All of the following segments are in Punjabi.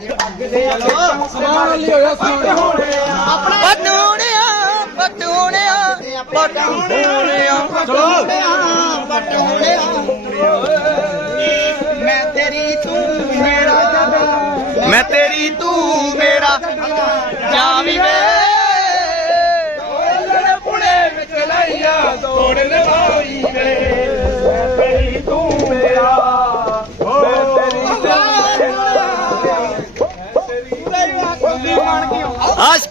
ਸਮਾਨ ਲਈ ਹੋਇਆ ਸਮਾਨ ਪਟੂਣਿਆ ਪਟੂਣਿਆ ਪਟੂਣਿਆ ਚਲੋ ਮੈਂ ਤੇਰੀ ਤੂੰ ਮੇਰਾ ਜਦ ਮੈਂ। ਤੇਰੀ ਤੂੰ ਮੇਰਾ ਜਾਵੀ ਵੇ ਪੁਣੇ ਵਿੱਚ ਲਈਆ ਤੋੜ ਲਵਾਈ ਵੇ ਤੇਰੀ ਤੂੰ ਮੇਰਾ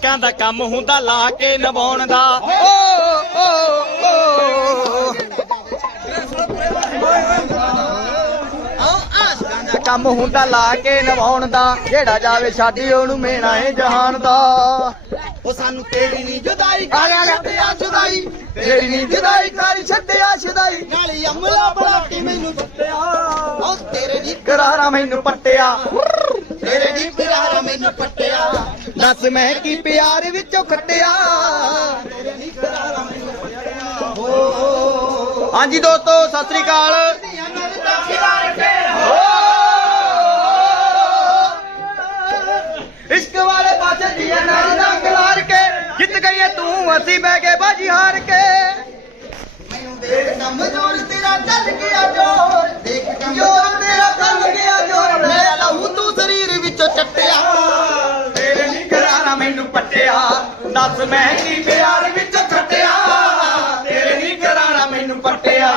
ਆਸ਼ਕਾਂ ਦਾ ਕੰਮ ਹੁੰਦਾ ਲਾ ਕੇ ਨਿਭਾਉਣ ਦਾ। ਓ ਓ ਓ ਕੰਮ ਹੁੰਦਾ ਲਾ ਕੇ ਨਿਭਾਉਣ ਦਾ। ਜਿਹੜਾ ਜਾਵੇ ਛਾਡੀ ਉਹਨੂੰ ਮੇਣਾ ਏ ਜਹਾਨ ਦਾ। ਉਹ ਸਾਨੂੰ ਤੇਰੀ ਨਹੀਂ ਜੁਦਾਈ ਆ ਗਿਆ ਛੱਡਿਆ ਜੁਦਾਈ। ਤੇਰੀ ਨਹੀਂ ਜੁਦਾਈ ਕਰ ਛੱਡਿਆ ਸ਼ੁਦਾਈ ਨਾਲੀ ਅਮਲਾ ਬਲਾਟੀ ਮੈਨੂੰ ਪੱਟਿਆ ਉਹ ਤੇਰੇ ਦੀ ਕਰਾਰਾ ਮੈਨੂੰ ਪੱਟਿਆ? ਤੇਰੇ ਦੀ ਪਿਆਰ ਮੈਨੂੰ ਪੱਟਿਆ ਦੱਸ ਮੈਂ ਕੀ ਪਿਆਰ ਵਿੱਚੋਂ ਖੱਟਿਆ ਹਾਂਜੀ ਦੋਸਤੋ, ਸਤਿ ਸ੍ਰੀ ਅਕਾਲ। ਇਸ਼ਕ ਵਾਲੇ ਪਾਸੇ ਦੀਆਂ ਨਾਲ ਦਾ ਖਿਲਾਰ ਕੇ, ਜਿੱਤ ਗਈਏ ਤੂੰ, ਅਸੀਂ ਬਹਿ ਗਏ ਬਾਜੀ ਹਾਰ ਕੇ। ਮੈਨੂੰ ਦੇਖ ਕਮਜ਼ੋਰ ਤੇਰਾ ਚੱਲ ਗਿਆ ਜੋਰ। ਦੇਖ ਕਮਜ਼ੋਰ ਤੇਰਾ ਚੱਲ ਗਿਆ ਜੋਰ। ਮੈਂ ਲਹੂ ਤੂੰ ਸਰੀਰ ਵਿੱਚੋਂ ਚੱਟਿਆ। ਪੱਟਿਆ ਦੱਸ ਮੈਂ ਕੀ ਪਿਆਰ ਵਿੱਚੋਂ ਖੱਟਿਆ। ਤੇਰੇ ਨੀ ਕਰਾਰਾ ਮੈਨੂੰ ਪੱਟਿਆ।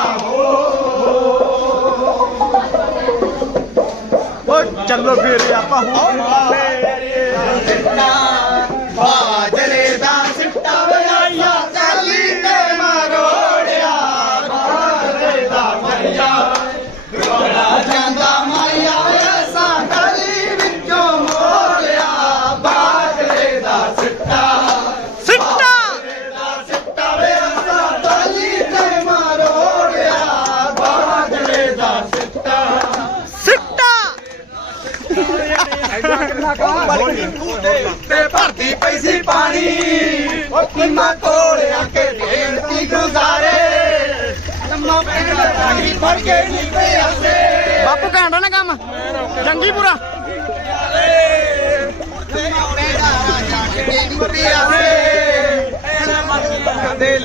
ਓ ਚੱਲੋ ਫੇਰ ਆਪਾਂ ਬਾਜਰੇ ਤੇ ਭਰਦੀ ਪਈ ਸੀ ਪਾਣੀ। ਉਹ ਕਿੰਨਾ ਕੋਲ ਆ ਕੇ ਬੇਨਤੀ ਗੁਜ਼ਾਰੇ। ਲੰਮਾ ਪੈਂਦਾ ਪਾਣੀ ਫੜ ਕੇ ਨਹੀਂ ਪਿਆ ਸੇ ਬਾਪੂ ਘੈਂਟਾ ਨਾ ਕੰਮ? ਚੰਗੀ ਪੂਰਾ। ਦੇ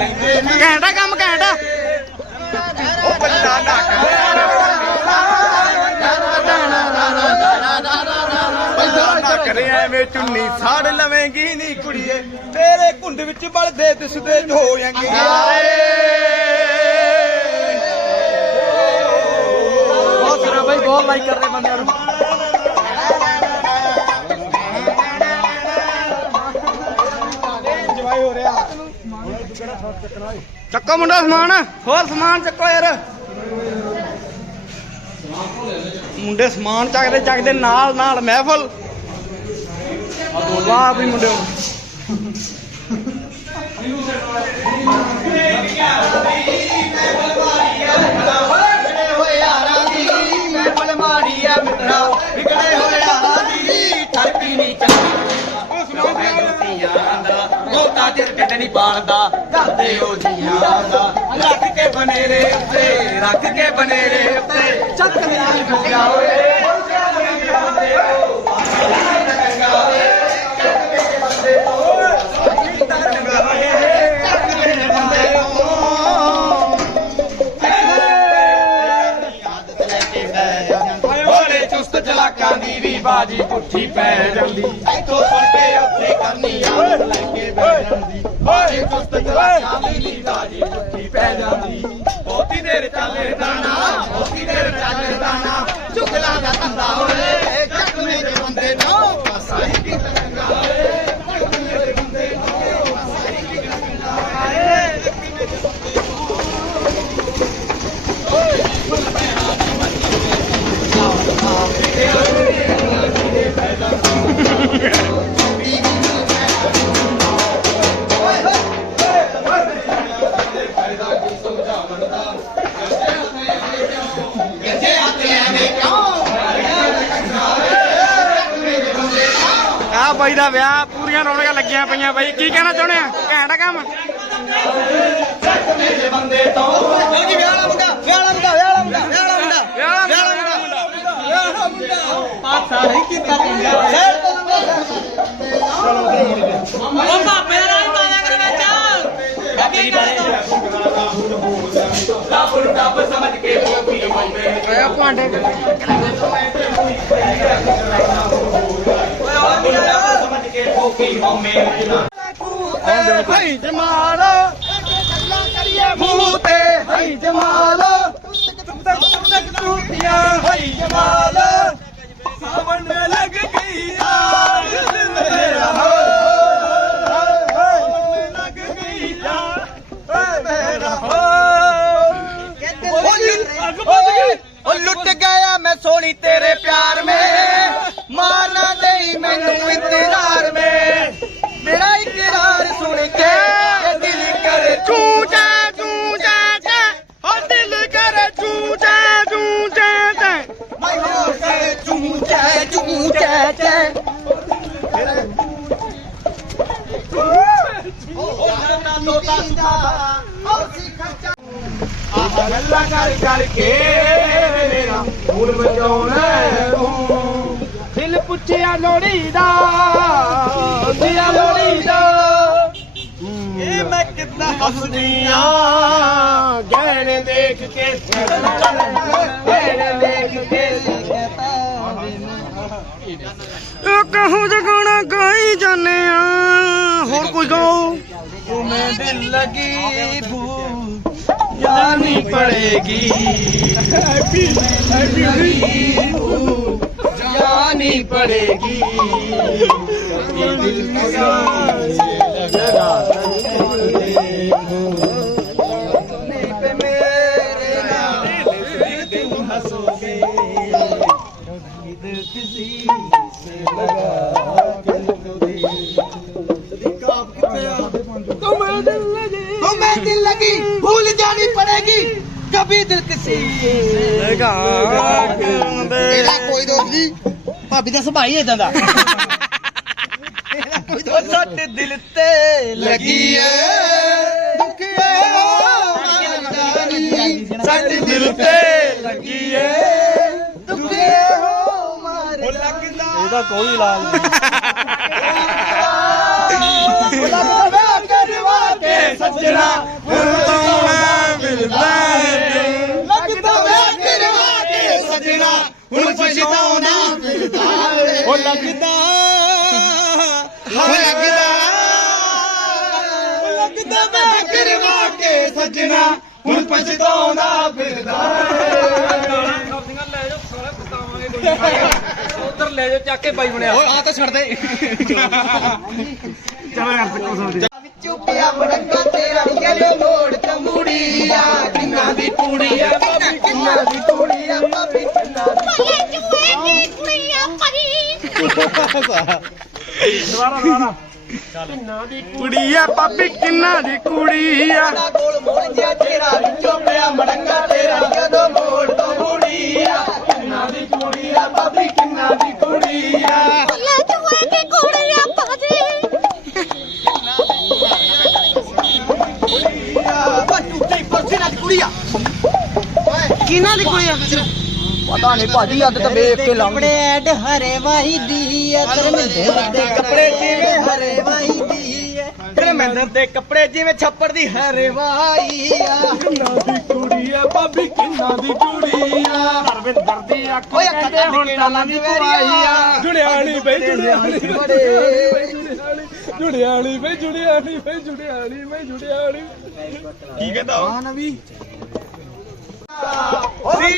ਚੁੰਨੀ ਸਾੜ ਲਵੇਂਗੀ ਨੀ ਕੁੜੀਏ। ਤੇਰੇ ਘੁੰਡ ਵਿੱਚ ਬਲਦੇ ਦਿਸਦੇ ਹੋ ਜਾਂਗੇ ਬਹੁਤ ਸਿਰਾ ਬਾਈ ਬਹੁਤ ਲਾਈਕ ਕਰਦੇ ਬੰਦਿਆਂ ਨੂੰ। ਚੱਕੋ ਮੁੰਡਾ ਸਮਾਨ ਹੋਰ ਸਮਾਨ ਚੱਕੋ ਯਾਰ। ਮੁੰਡੇ ਸਮਾਨ ਚੱਕਦੇ ਚੱਕਦੇ ਨਾਲ ਨਾਲ ਮਹਿਫਲ। ਵਾਹ ਵੀ ਮੁੰਡੇ ਵਿਗੜੇ ਨਹੀਂ ਚਿਰ ਕੱਟ ਨਹੀਂ ਪਾਲਦਾ ਕਰਦੇ ਉਹ ਜੀਆਂ ਦਾ ਰੱਖ ਕੇ ਬਨੇਰੇ ਉੱਤੇ ਰੱਖ ਕੇ ਬਨੇਰੇ ਉੱਤੇ ਚੱਕ ਨਹੀਂ ਠੋਕਿਆ ਓਏ ਬੜੇ ਬਾਜੀ ਪੁੱਠੀ ਪੈ ਜਾਂਦੀ। ਇੱਥੋਂ ਸੁਣ ਕੇ ਉੱਥੇ ਕਰਨੀ ਆਦਤ ਲੈ ਕੇ ਬਹਿ ਜਾਂਦੀ। ਬੜੇ ਚੁਸਤ ਚਲਾਕਾਂ ਦੀ ਵੀ ਬਾਜੀ ਪੁੱਠੀ ਪੈ ਜਾਂਦੀ। ਬਹੁਤੀ ਦੇਰ ਚੱਲੇ ਦਾਣਾ ਬਹੁਤੀ ਦੇਰ ਚੱਲੇ ਦਾਣਾ ਚੁਗਲਾ ਦਾ ਧੰਦਾ ਹੋਏ ਜੱਗ ਮੇਰੇ ਬੰਦੇ ਨਾ, ਪਾਸਾ ਲੱਗੀਆਂ ਪਈਆਂ ਬਾਈ ਕੀ ਕਹਿਣਾ ਚਾਹੁੰਦੇ ਆ? ਘੈਂਟਾ ਕੰਮ। ਮੇਰੇ ਹਈ ਜਮਾਲ ਮੂੰਹ ਤੇ ਹਈ ਜਮਾਲ ਟੂਟੀਆਂ ਹਈ ਜਮਾਲ ਸਾਵਣ ਲੱਗ ਗਈ ਯਾਰ ਦਿਲ ਮੇਰਾ ਲੱਗ ਗਈ ਯਾਰ ਮੇਰਾ ਉਹ ਲੁੱਟ ਗਿਆ ਮੈਂ ਸੋਹਣੀ ਤੇਰੇ ਆਹ ਗੱਲਾਂ ਕਰ ਕਰਕੇ ਮੇਰਾ ਫੂਲ ਬਚਾਉਣਾ ਤੂੰ ਦਿਲ ਪੁੱਛਿਆ ਲੋੜੀ ਦਾ ਪੁੱਛਿਆ ਲੋੜੀ ਦਾ। ਇਹ ਮੈਂ ਕਿੰਨਾ ਹੱਸਦੀ ਆ? ਗਹਿਣੇ ਦੇਖ ਕੇ ਗਹਿਣੇ ਦੇਖ ਕੇ। ਇਹ ਕਹੋ ਜਗਣਾ ਗਾਈ ਜਾਨੇ ਆ ਹੋਰ ਕੋਈ ਗਾਓ। ਉਹ ਮੈਂ ਦਿਲ ਲਗੀ ਭੂ जानी पड़ेगी जानी पड़ेगी दिल किसी से लगा तुम भूल जानी पड़ेगी कभी दिल किसी से ਲਗਾ ਇਹਦਾ ਕੋਈ ਦੋਸ਼ ਨਹੀਂ ਭਾਬੀ ਦਾ ਸੁਭਾਅ ਹੀ ਇਦਾਂ ਦਾ ਉਹ ਸਾਡੇ ਦਿਲ ਤੇ ਲੱਗੀ ਏ ਦੁਖੀਏ ਸਾਡੇ ਦਿਲ ਤੇ ਲੱਗੀ ਏ ਦੁਖੀਏ ਹੋ ਮਾਰੇ ਲੱਗਦਾ ਇਹਦਾ ਕੋਈ ਇਲਾਜ ਨਹੀਂ ਲੱਗਦਾ ਕਰਵਾ ਕੇ ਸੱਜਣਾ ਲੱਗਦਾ ਵੇ ਕਰਵਾ ਕੇ ਸੱਜਣਾ। ਹੁਣ ਪਛਤਾਉਣਾ ਫਿਰਦਾ ਉਹ ਲੱਗਦਾ। ਹੋ ਲੱਗਦਾ। ਉਹ ਲੱਗਦਾ ਵੇ ਕਰਵਾ ਕੇ ਸੱਜਣਾ। ਹੁਣ ਪਛਤਾਉਣਾ ਫਿਰਦਾ ਉਧਰ ਲੈ ਜਾ ਚੱਕ ਕੇ ਬਾਈ ਬਣਿਆ। ਓਏ ਆ ਤਾਂ ਛੱਡ ਦੇ। ਵਿੱਚੋਂ ਪਿਆ ਮੜੰਗਾ ਤੇਰਾ ਯੈਲੋ ਮੋੜ ਤੰਬੂੜੀਆ ਕਿੰਨਾ ਦੀ ਪੂੜੀਆ ਬਾਬੀ ਕਿੰਨਾ ਦੀ ਪੂੜੀਆ ਬਾਬੀ ਕਿੰਨਾ ਦੀ ਕੁੜੀਆ ਪਾਪੀ ਕਿੰਨਾ ਦੀ ਕੁੜੀਆ ਕੋਲ ਮੋੜ ਜਿਆ ਤੇਰਾ ਵਿੱਚੋਂ ਪਿਆ ਮੜੰਗਾ ਤੇਰਾ ਜਦੋਂ ਮੋੜ ਤੰਬੂੜੀਆ ਕਿੰਨਾ ਦੀ ਪੂੜੀਆ ਬਾਬੀ ਕਿੰਨਾ ਦੀ ਪੂੜੀਆ ਕੁੜੀਆ ਕਿਹਨਾਂ ਦੀ ਕੁੜੀ ਆ? ਪਤਾ ਨਹੀਂ ਭਾਜੀ ਅੱਜ ਤਾਂ ਵੇਖ ਕੇ ਲਾਉਂਦੇ ਕੱਪੜੇ ਐਡ ਹਰੇ ਵਾਹੀ ਦੀ ਆ ਧਰਮਿੰਦਰ ਦੇ ਕੱਪੜੇ ਜਿਵੇਂ ਹਰੇ ਵਾਹੀ ਦੀ ਆ। ਧਰਮਿੰਦਰ ਦੇ ਕੱਪੜੇ ਜਿਵੇਂ ਛੱਪੜ ਦੀ ਹਰਵਾਈ ਆ। ਕਿੰਨਾ ਦੀ ਕੁੜੀ ਆ ਭਾਬੀ ਕਿੰਨਾ ਦੀ ਕੁੜੀ ਆ? ਹਰਵਿੰਦਰ ਦੀ ਅੱਖ ਓਏ ਅੱਖਾਂ ਤਾਂ ਦੀ ਪੁਆਈ ਆ। ਜੁੜਿਆਣੀ ਬਈ ਜੁੜਿਆਣੀ ਜੁੜਿਆਣੀ ਬਈ ਜੁੜਿਆਣੀ ਬਈ ਜੁੜਿਆਣੀ ਬਈ ਜੁੜਿਆਣੀ ਕੀ ਕਹਿੰਦਾ ਸੀ ਕਰਜ਼ਾ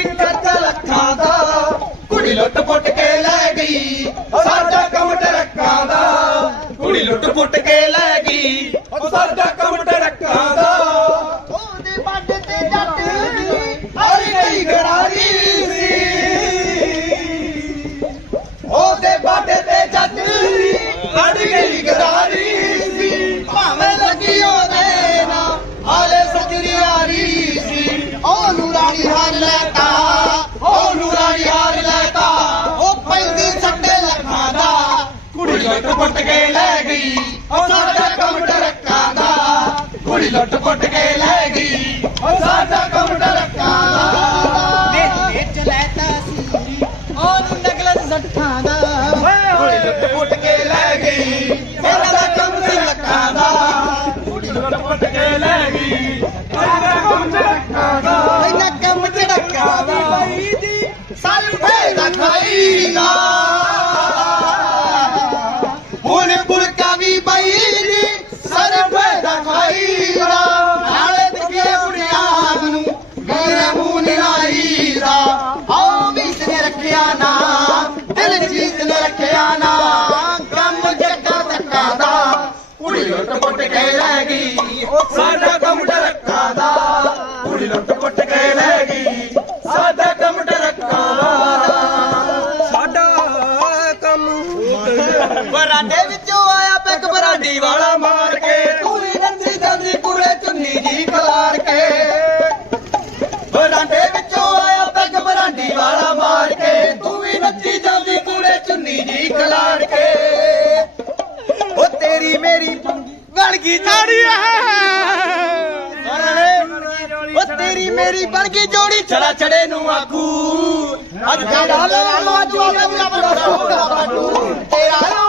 ਲੁੱਟ ਪੁੱਟ ਕੇ ਲੈ ਗਈ। ਉਹ ਸਾਡਾ ਕਮਟ ਰੱਖਾਂ ਦਾ ਵਿੱਚ ਲੈਤਾ ਸੀ। ਉਹਨੂੰ ਨਗਲਤ ਸੱਠਾਂ ਦਾ। ਕੁੜੀ ਲੁੱਟ ਰੱਖਿਆ ਨਾ ਕੰਮ ਜੱਟਾ ਧੱਕਾ ਦਾ ਕੁੜੀ ਲੁੱਟ ਪੁੱਟ ਕੇ ਲੈ ਗਈ ਸਾਡਾ ਕੰਮ ਟਰੱਕਾਂ ਦਾ, ਕੁੜੀ ਲੁੱਟ ਪੁੱਟ ਕੇ ਲੈ ਗਈ। ਚੜਾ ਚੜੇ ਨੂੰ ਆਖੂ ਅੱਜ ਤੇਰਾ ਲੋਕ ਵਾਜੂ ਜਾਵਰ ਪੜਾ ਟੋੜਾ ਪਾਟੂ ਤੇਰਾ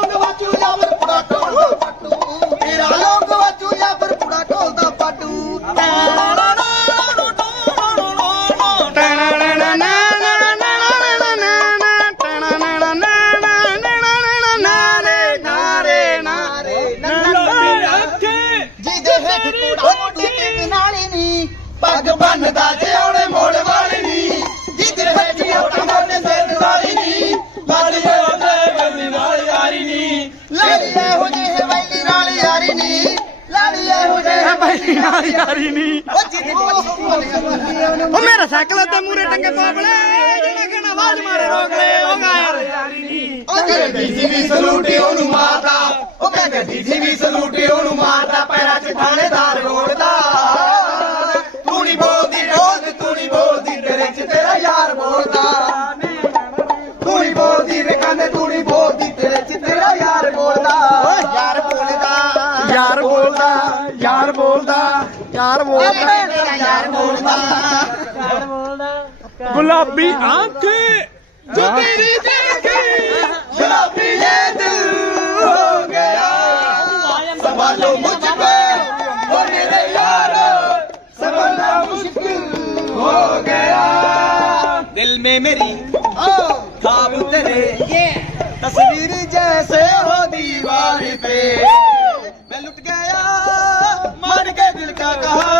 ਭਾਈ ਨਾਲ ਯਾਰੀ ਨਹੀਂ ਉਹ ਉਹ ਮੇਰਾ ਸਾਈਕਲ ਤੇ ਮੂਰੇ ਟੰਗੇ ਕੋਪਲੇ ਜਿਹੜਾ ਕਹਣਾ ਆਵਾਜ਼ ਮਾਰੇ ਰੋਕ ਲੈ ਉਹ ਗਾ ਯਾਰ। ਉਹ ਗੱਡੀ ਸੀ ਵੀ ਸਲੂਟੀ ਉਹਨੂੰ ਮਾਰਦਾ। ਉਹ ਕਹਿ ਗੱਡੀ ਸੀ ਵੀ ਸਲੂਟੀ ਉਹਨੂੰ ਮਾਰਦਾ। ਪੈਰਾਂ 'ਚ ਥਾਣੇਦਾਰ ਰੋੜਦਾ। ਤੂੰ ਨਹੀਂ गुलाबी आँखें, जो तेरी देखे। गुलाबी ये दिल हो गया। संभालो मुझ पे, ओ मेरे यारो। संभालना मुश्किल हो गया। दिल में मेरी खाब तेरे तस्वीर जैसे हो दीवार पे। मैं लुट गया मर के दिल का कहा।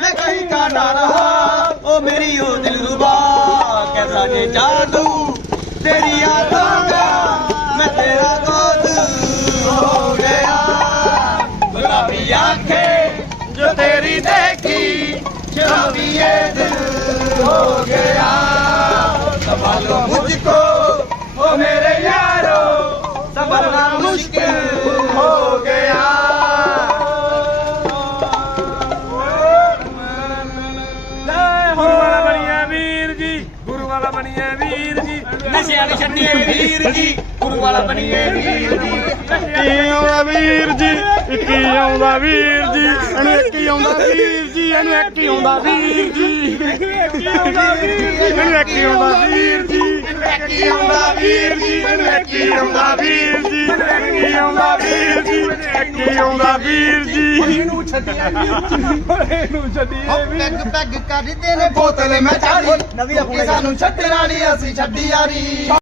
मैं कहीं का ना रहा। ओ मेरी ओ दिल रुबा। ਕਰਦਾ ਜੇ ਜਾਦੂ, ਤੇਰੀ ਯਾਦਾਂ ਦਾ ਮੈਂ ਤੇਰਾ ਗੋਦ ਹੋ ਗਿਆ। ਗੁਲਾਬੀ ਆਖੇ ਜੋ ਤੇਰੀ ਦੇਖੀ ਸ਼ਰਾਬੀਏ ਦਿਲ ਹੋ ਗਿਆ। ਸੰਭਾਲੋ ਮੁਝ ਕੋ ਓ ਮੇਰੇ ਯਾਰੋ ਸਬਰ ਨਾ ਮੁਸ਼ਕਿਲ ਹੋ ਗਿਆ। ਜੀ ਛੱਡੀਏ ਵੀਰ ਜੀ, ਗੁਰੂ ਵਾਲਾ ਬਣੀਏ ਵੀਰ ਜੀ। ਕੀ ਆਉਂਦਾ ਵੀਰ ਜੀ, ਇੱਕੀ ਆਉਂਦਾ ਵੀਰ ਜੀ ਇਹਨੂੰ ਇੱਕੀ ਆਉਂਦਾ ਵੀਰ ਜੀ ਇਹਨੂੰ ਇੱਕੀ ਆਉਂਦਾ ਵੀਰ ਜੀ। ਇਹਨੂੰ ਇੱਕੀ ਆਉਂਦਾ ਵੀਰ ਜੀ ਇੱਕੀ ਆਉਂਦਾ ਵੀਰ ਜੀ ਇਹਨੂੰ ਆਉਂਦਾ ਵੀਰ ਜੀ ਇੱਕੀ ਆਉਂਦਾ ਵੀਰ ਜੀ ਇੱਕੀ ਆਉਂਦਾ ਵੀਰ ਜੀ। ਇਹਨੂੰ ਛੱਡੀਏ ਇਹਨੂੰ ਛੱਡੀਏ ਪੈਗ ਪੈਗ ਕਰਦੇ ਨੇ ਬੋਤਲ ਮੈਂ ਚਾੜੀ। ਨਵੀਂ ਸਾਨੂੰ ਛੱਡਣਾ ਨਹੀਂ ਅਸੀਂ ਛੱਡੀ ਯਾਰੀ